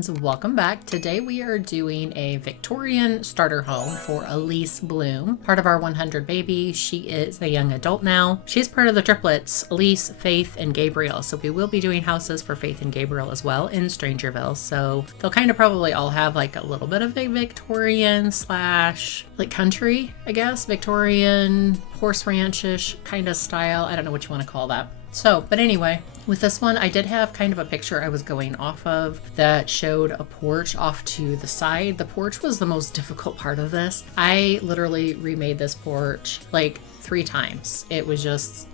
friends, welcome back. Today we are doing a Victorian starter home for Elise Bloom, part of our 100 baby. She is a young adult now. She's part of the triplets, Elise, Faith, and Gabriel. So we will be doing houses for Faith and Gabriel as well in Strangerville. So they'll kind of probably all have like a little bit of a Victorian slash like country, I guess, Victorian horse ranch-ish kind of style. I don't know what you want to call that. So, but anyway, with this one, I did have kind of a picture I was going off of that showed a porch off to the side. The porch was the most difficult part of this. I literally remade this porch like 3 times. It was just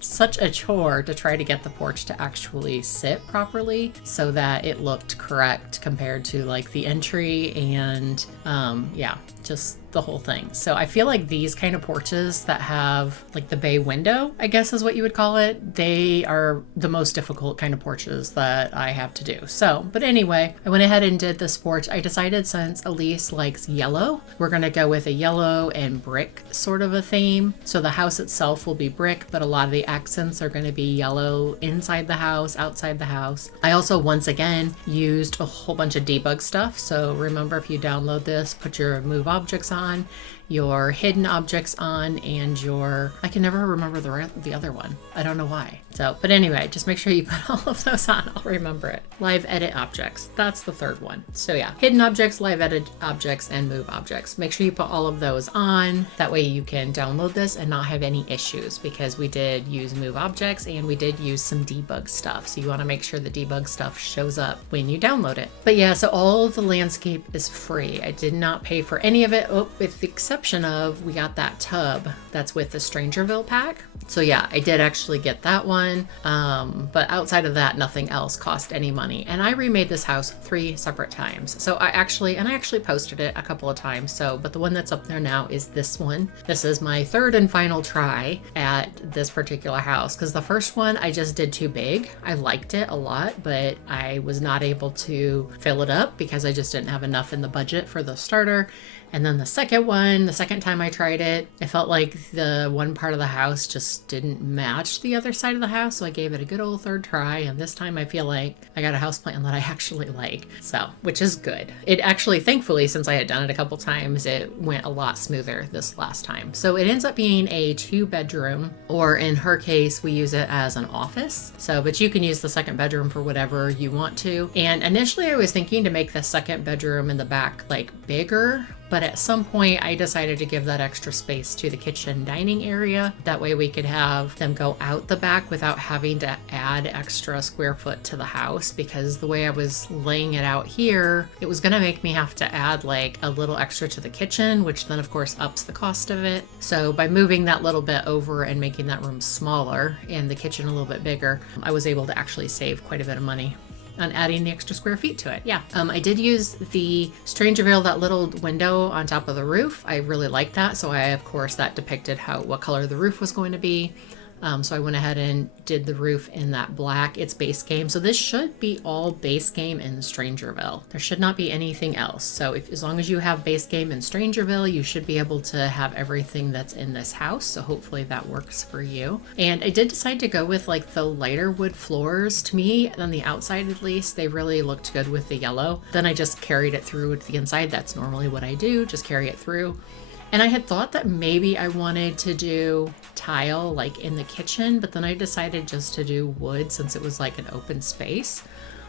such a chore to try to get the porch to actually sit properly so that it looked correct compared to like the entry and yeah, just the whole thing. So I feel like these kind of porches that have like the bay window, I guess is what you would call it, they are the most difficult kind of porches that I have to do. So, but anyway, I went ahead and did this porch. I decided since Elise likes yellow, we're gonna go with a yellow and brick sort of a theme. So the house itself will be brick, but a lot of the accents are gonna be yellow inside the house, outside the house. I also, once again, used a whole bunch of debug stuff. So remember, if you download this, put your move objects on, your hidden objects on, and your, I can never remember the other one. I don't know why. So, but anyway, just make sure you put all of those on. I'll remember it. Live edit objects. That's the third one. So yeah, hidden objects, live edit objects, and move objects. Make sure you put all of those on. That way you can download this and not have any issues, because we did use move objects and we did use some debug stuff. So you want to make sure the debug stuff shows up when you download it. But yeah, so all of the landscape is free. I did not pay for any of it, with the exception of we got that tub that's with the Strangerville pack. So yeah, I did actually get that one. But outside of that, nothing else cost any money. And I remade this house 3 separate times. So I actually posted it a couple of times. So, but the one that's up there now is this one. This is my 3rd and final try at this particular house, because the first one I just did too big. I liked it a lot, but I was not able to fill it up because I just didn't have enough in the budget for the starter. And then the second time I tried it, I felt like the one part of the house just didn't match the other side of the house. So I gave it a good old 3rd try. And this time I feel like I got a house plan that I actually like. So, which is good. It actually, thankfully, since I had done it a couple times, it went a lot smoother this last time. So it ends up being a 2-bedroom, or in her case, we use it as an office. So, but you can use the 2nd bedroom for whatever you want to. And initially I was thinking to make the 2nd bedroom in the back like bigger, but at some point I decided to give that extra space to the kitchen dining area. That way we could have them go out the back without having to add extra square foot to the house, because the way I was laying it out here, it was gonna make me have to add like a little extra to the kitchen, which then of course ups the cost of it. So by moving that little bit over and making that room smaller and the kitchen a little bit bigger, I was able to actually save quite a bit of money on adding the extra square feet to it. Yeah. I did use the Strangerville, that little window on top of the roof. I really liked that. So of course, that depicted what color the roof was going to be. So I went ahead and did the roof in that black. It's base game. So this should be all base game in Strangerville. There should not be anything else. So as long as you have base game in Strangerville, you should be able to have everything that's in this house. So hopefully that works for you. And I did decide to go with like the lighter wood floors. To me, on the outside at least, they really looked good with the yellow. Then I just carried it through to the inside. That's normally what I do, just carry it through. And I had thought that maybe I wanted to do tile like in the kitchen, but then I decided just to do wood since it was like an open space.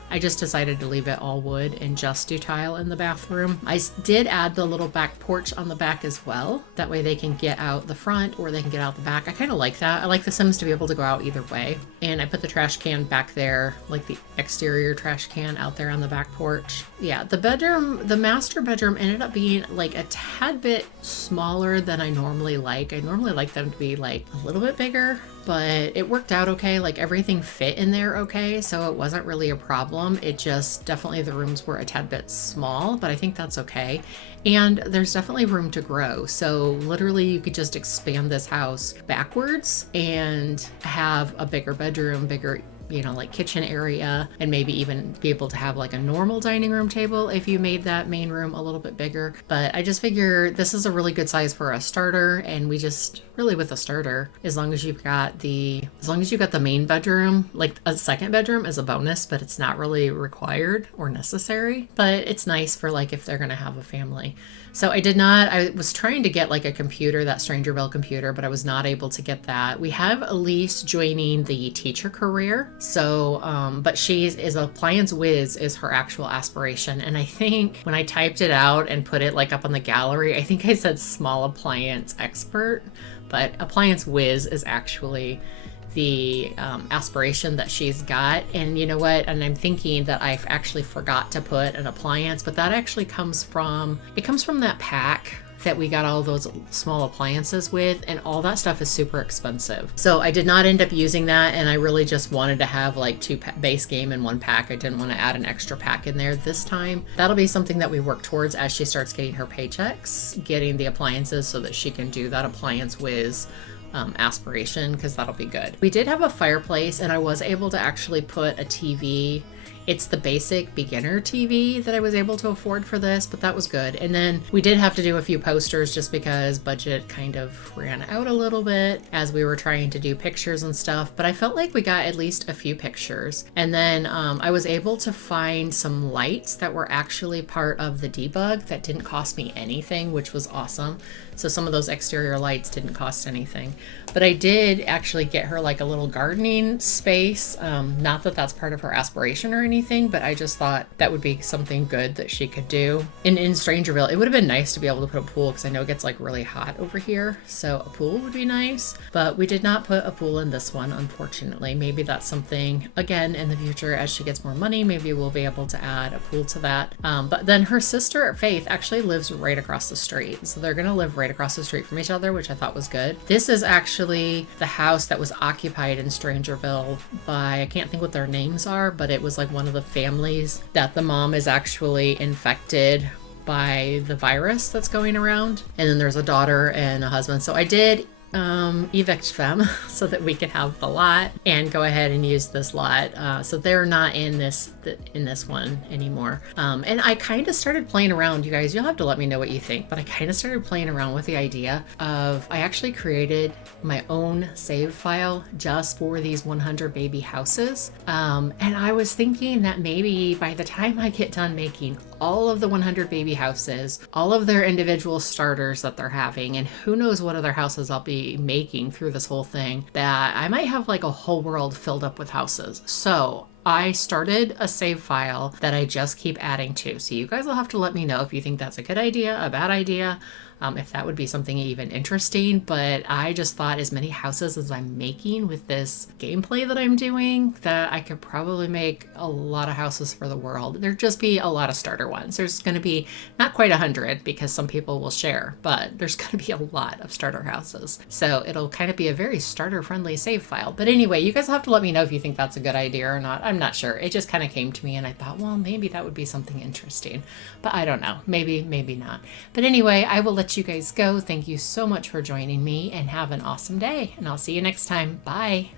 I just decided to leave it all wood and just do tile in the bathroom. I did add the little back porch on the back as well. That way they can get out the front or they can get out the back. I kind of like that. I like the Sims to be able to go out either way. And I put the trash can back there, like the exterior trash can out there on the back porch. Yeah, the master bedroom ended up being like a tad bit smaller than I normally like. I normally like them to be like a little bit bigger, but it worked out okay. Like everything fit in there okay, so it wasn't really a problem. It just definitely, the rooms were a tad bit small, but I think that's okay. And there's definitely room to grow. So literally you could just expand this house backwards and have a bigger bedroom, bigger you know, like kitchen area, and maybe even be able to have like a normal dining room table if you made that main room a little bit bigger. But I just figure this is a really good size for a starter, and we just really, with a starter, as long as you've got the main bedroom, like a second bedroom is a bonus, but it's not really required or necessary. But it's nice for like if they're gonna have a family. So I was trying to get like a computer, that Strangerville computer, but I was not able to get that. We have Elise joining the teacher career. So, but is appliance whiz is her actual aspiration. And I think when I typed it out and put it like up on the gallery, I think I said small appliance expert, but appliance whiz is actually the aspiration that she's got. And you know what, and I'm thinking that I actually forgot to put an appliance, but that actually comes from that pack that we got all those small appliances with, and all that stuff is super expensive. So I did not end up using that, and I really just wanted to have like two base game in one pack. I didn't want to add an extra pack in there this time. That'll be something that we work towards as she starts getting her paychecks, getting the appliances so that she can do that appliance whiz aspiration, because that'll be good. We did have a fireplace, and I was able to actually put a TV. It's the basic beginner TV that I was able to afford for this, but that was good. And then we did have to do a few posters just because budget kind of ran out a little bit as we were trying to do pictures and stuff, but I felt like we got at least a few pictures. And then I was able to find some lights that were actually part of the debug that didn't cost me anything, which was awesome. So some of those exterior lights didn't cost anything, but I did actually get her like a little gardening space. Not that that's part of her aspiration or anything, but I just thought that would be something good that she could do. In Strangerville, it would have been nice to be able to put a pool, because I know it gets like really hot over here. So a pool would be nice, but we did not put a pool in this one, unfortunately. Maybe that's something, again, in the future as she gets more money, maybe we'll be able to add a pool to that. But then her sister, Faith, actually lives right across the street. So they're going to live right across the street from each other, which I thought was good. This is actually the house that was occupied in Strangerville by, I can't think what their names are, but it was like one of the families that the mom is actually infected by the virus that's going around. And then there's a daughter and a husband. So I did evict them so that we could have the lot and go ahead and use this lot. So they're not in this one anymore. And I kind of started playing around, you guys, you'll have to let me know what you think, but I kind of started playing around with the idea of, I actually created my own save file just for these 100 baby houses. And I was thinking that maybe by the time I get done making all of the 100 baby houses, all of their individual starters that they're having, and who knows what other houses I'll be making through this whole thing, that I might have like a whole world filled up with houses. So I started a save file that I just keep adding to. So you guys will have to let me know if you think that's a good idea, a bad idea, if that would be something even interesting. But I just thought as many houses as I'm making with this gameplay that I'm doing, that I could probably make a lot of houses for the world. There'd just be a lot of starter ones. There's going to be not quite 100 because some people will share, but there's going to be a lot of starter houses. So it'll kind of be a very starter friendly save file. But anyway, you guys will have to let me know if you think that's a good idea or not. I'm not sure. It just kind of came to me and I thought, well, maybe that would be something interesting, but I don't know. Maybe not. But anyway, I will let you guys go. Thank you so much for joining me, and have an awesome day, and I'll see you next time. Bye.